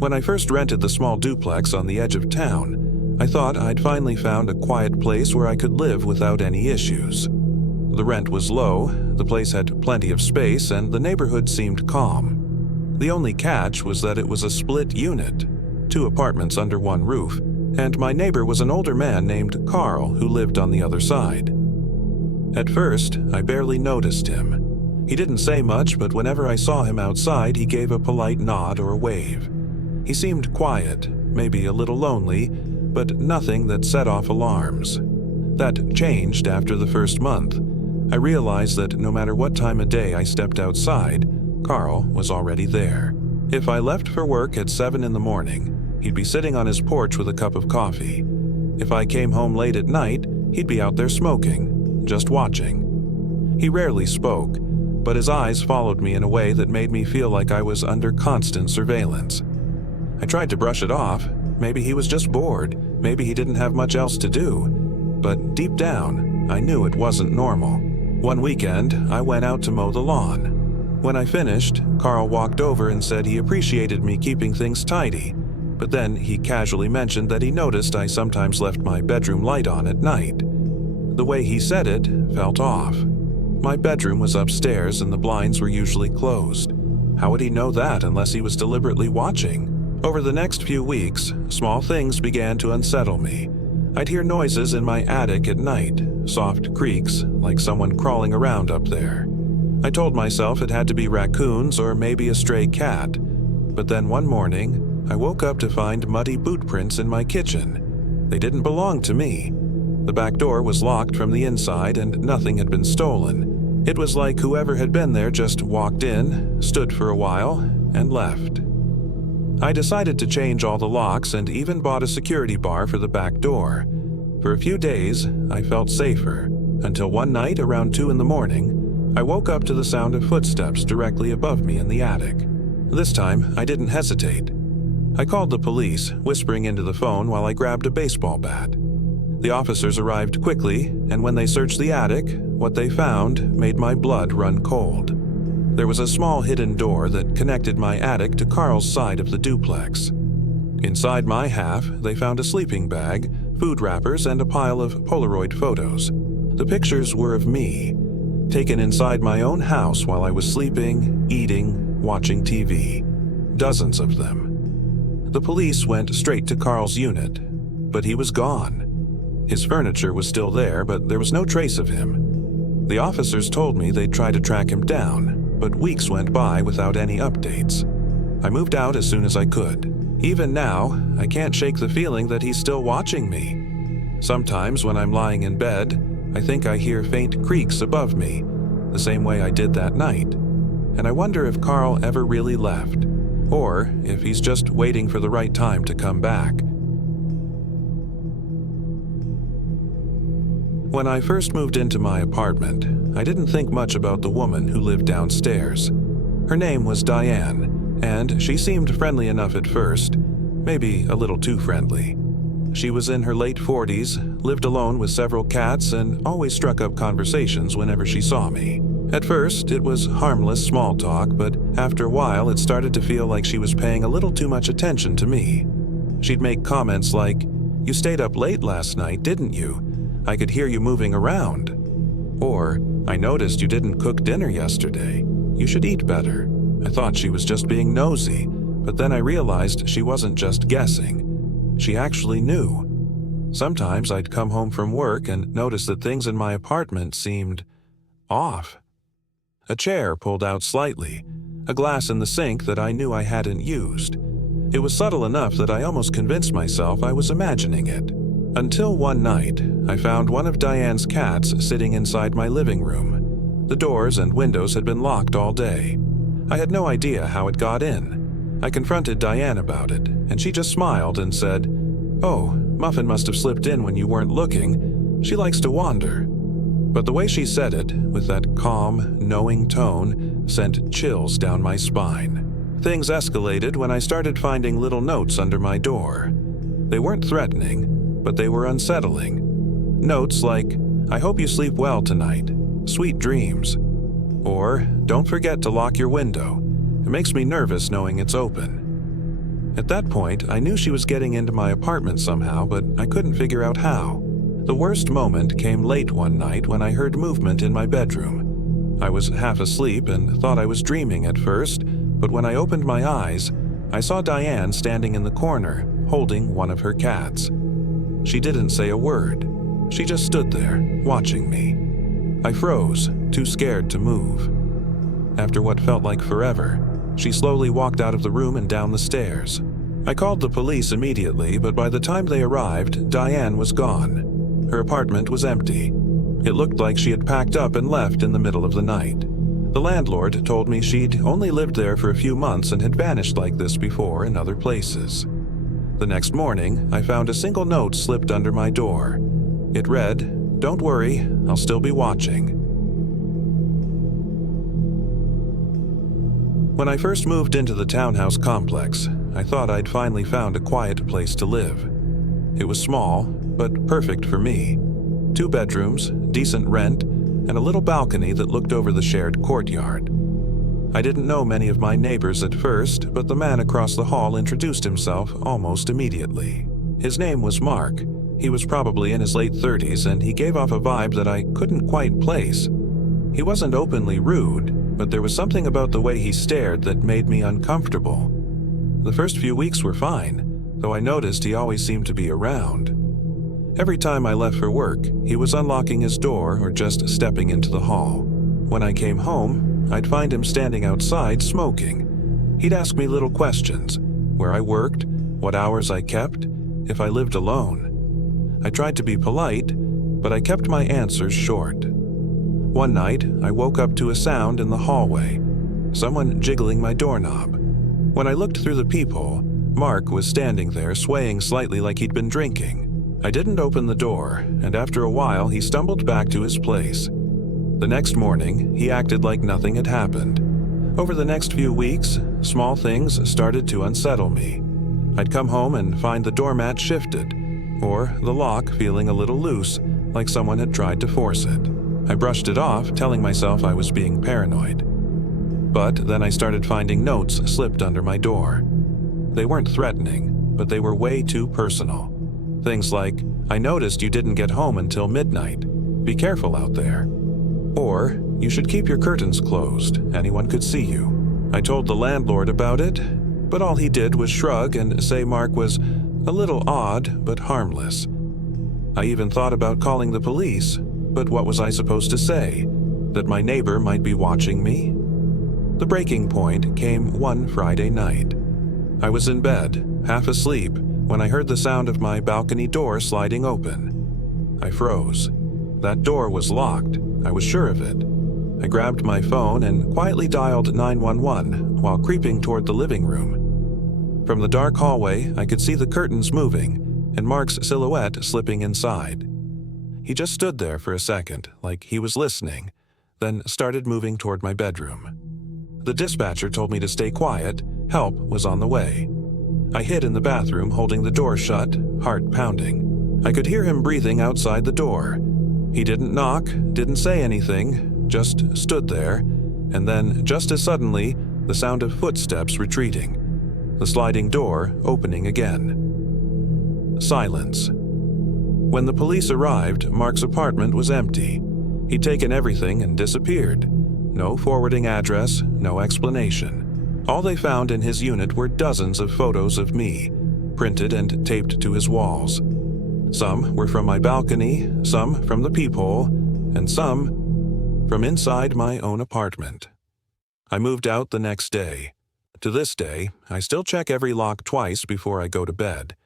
When I first rented the small duplex on the edge of town, I thought I'd finally found a quiet place where I could live without any issues. The rent was low, the place had plenty of space, and the neighborhood seemed calm. The only catch was that it was a split unit, 2 apartments under one roof, and my neighbor was an older man named Carl who lived on the other side. At first, I barely noticed him. He didn't say much, but whenever I saw him outside, he gave a polite nod or a wave. He seemed quiet, maybe a little lonely, but nothing that set off alarms. That changed after the first month. I realized that no matter what time of day I stepped outside, Carl was already there. If I left for work at 7 in the morning, he'd be sitting on his porch with a cup of coffee. If I came home late at night, he'd be out there smoking, just watching. He rarely spoke, but his eyes followed me in a way that made me feel like I was under constant surveillance. I tried to brush it off. Maybe he was just bored. Maybe he didn't have much else to do. But deep down, I knew it wasn't normal. One weekend, I went out to mow the lawn. When I finished, Carl walked over and said he appreciated me keeping things tidy, but then he casually mentioned that he noticed I sometimes left my bedroom light on at night. The way he said it felt off. My bedroom was upstairs and the blinds were usually closed. How would he know that unless he was deliberately watching? Over the next few weeks, small things began to unsettle me. I'd hear noises in my attic at night, soft creaks, like someone crawling around up there. I told myself it had to be raccoons or maybe a stray cat. But then one morning, I woke up to find muddy boot prints in my kitchen. They didn't belong to me. The back door was locked from the inside and nothing had been stolen. It was like whoever had been there just walked in, stood for a while, and left. I decided to change all the locks and even bought a security bar for the back door. For a few days, I felt safer, until one night around 2 in the morning, I woke up to the sound of footsteps directly above me in the attic. This time, I didn't hesitate. I called the police, whispering into the phone while I grabbed a baseball bat. The officers arrived quickly, and when they searched the attic, what they found made my blood run cold. There was a small hidden door that connected my attic to Carl's side of the duplex. Inside my half, they found a sleeping bag, food wrappers, and a pile of Polaroid photos. The pictures were of me, taken inside my own house while I was sleeping, eating, watching TV. Dozens of them. The police went straight to Carl's unit, but he was gone. His furniture was still there, but there was no trace of him. The officers told me they'd try to track him down, but weeks went by without any updates. I moved out as soon as I could. Even now, I can't shake the feeling that he's still watching me. Sometimes when I'm lying in bed, I think I hear faint creaks above me, the same way I did that night. And I wonder if Carl ever really left, or if he's just waiting for the right time to come back. When I first moved into my apartment, I didn't think much about the woman who lived downstairs. Her name was Diane, and she seemed friendly enough at first, maybe a little too friendly. She was in her late 40s, lived alone with several cats, and always struck up conversations whenever she saw me. At first, it was harmless small talk, but after a while it started to feel like she was paying a little too much attention to me. She'd make comments like, "You stayed up late last night, didn't you? I could hear you moving around." Or, "I noticed you didn't cook dinner yesterday. You should eat better." I thought she was just being nosy, but then I realized she wasn't just guessing. She actually knew. Sometimes I'd come home from work and notice that things in my apartment seemed off. A chair pulled out slightly, a glass in the sink that I knew I hadn't used. It was subtle enough that I almost convinced myself I was imagining it. Until one night, I found one of Diane's cats sitting inside my living room. The doors and windows had been locked all day. I had no idea how it got in. I confronted Diane about it, and she just smiled and said, "Oh, Muffin must have slipped in when you weren't looking. She likes to wander." But the way she said it, with that calm, knowing tone, sent chills down my spine. Things escalated when I started finding little notes under my door. They weren't threatening, but they were unsettling. Notes like, "I hope you sleep well tonight. Sweet dreams." Or, "Don't forget to lock your window. It makes me nervous knowing it's open." At that point, I knew she was getting into my apartment somehow, but I couldn't figure out how. The worst moment came late one night when I heard movement in my bedroom. I was half asleep and thought I was dreaming at first, but when I opened my eyes, I saw Diane standing in the corner, holding one of her cats. She didn't say a word. She just stood there, watching me. I froze, too scared to move. After what felt like forever, she slowly walked out of the room and down the stairs. I called the police immediately, but by the time they arrived, Diane was gone. Her apartment was empty. It looked like she had packed up and left in the middle of the night. The landlord told me she'd only lived there for a few months and had vanished like this before in other places. The next morning, I found a single note slipped under my door. It read, "Don't worry, I'll still be watching." When I first moved into the townhouse complex, I thought I'd finally found a quiet place to live. It was small, but perfect for me. 2 bedrooms, decent rent, and a little balcony that looked over the shared courtyard. I didn't know many of my neighbors at first, but the man across the hall introduced himself almost immediately. His name was Mark. He was probably in his late 30s, and he gave off a vibe that I couldn't quite place. He wasn't openly rude, but there was something about the way he stared that made me uncomfortable. The first few weeks were fine, though I noticed he always seemed to be around. Every time I left for work, he was unlocking his door or just stepping into the hall. When I came home, I'd find him standing outside smoking. He'd ask me little questions: where I worked, what hours I kept, if I lived alone. I tried to be polite, but I kept my answers short. One night, I woke up to a sound in the hallway, someone jiggling my doorknob. When I looked through the peephole, Mark was standing there swaying slightly like he'd been drinking. I didn't open the door, and after a while he stumbled back to his place. The next morning, he acted like nothing had happened. Over the next few weeks, small things started to unsettle me. I'd come home and find the doormat shifted, or the lock feeling a little loose, like someone had tried to force it. I brushed it off, telling myself I was being paranoid. But then I started finding notes slipped under my door. They weren't threatening, but they were way too personal. Things like, "I noticed you didn't get home until midnight. Be careful out there." Or, "You should keep your curtains closed. Anyone could see you." I told the landlord about it, but all he did was shrug and say Mark was a little odd but harmless. I even thought about calling the police, but what was I supposed to say? That my neighbor might be watching me? The breaking point came one Friday night. I was in bed, half asleep, when I heard the sound of my balcony door sliding open. I froze. That door was locked. I was sure of it. I grabbed my phone and quietly dialed 911 while creeping toward the living room. From the dark hallway, I could see the curtains moving and Mark's silhouette slipping inside. He just stood there for a second, like he was listening, then started moving toward my bedroom. The dispatcher told me to stay quiet. Help was on the way. I hid in the bathroom, holding the door shut, heart pounding. I could hear him breathing outside the door. He didn't knock, didn't say anything, just stood there, and then, just as suddenly, the sound of footsteps retreating. The sliding door opening again. Silence. When the police arrived, Mark's apartment was empty. He'd taken everything and disappeared. No forwarding address, no explanation. All they found in his unit were dozens of photos of me, printed and taped to his walls. Some were from my balcony, some from the peephole, and some from inside my own apartment. I moved out the next day. To this day, I still check every lock twice before I go to bed.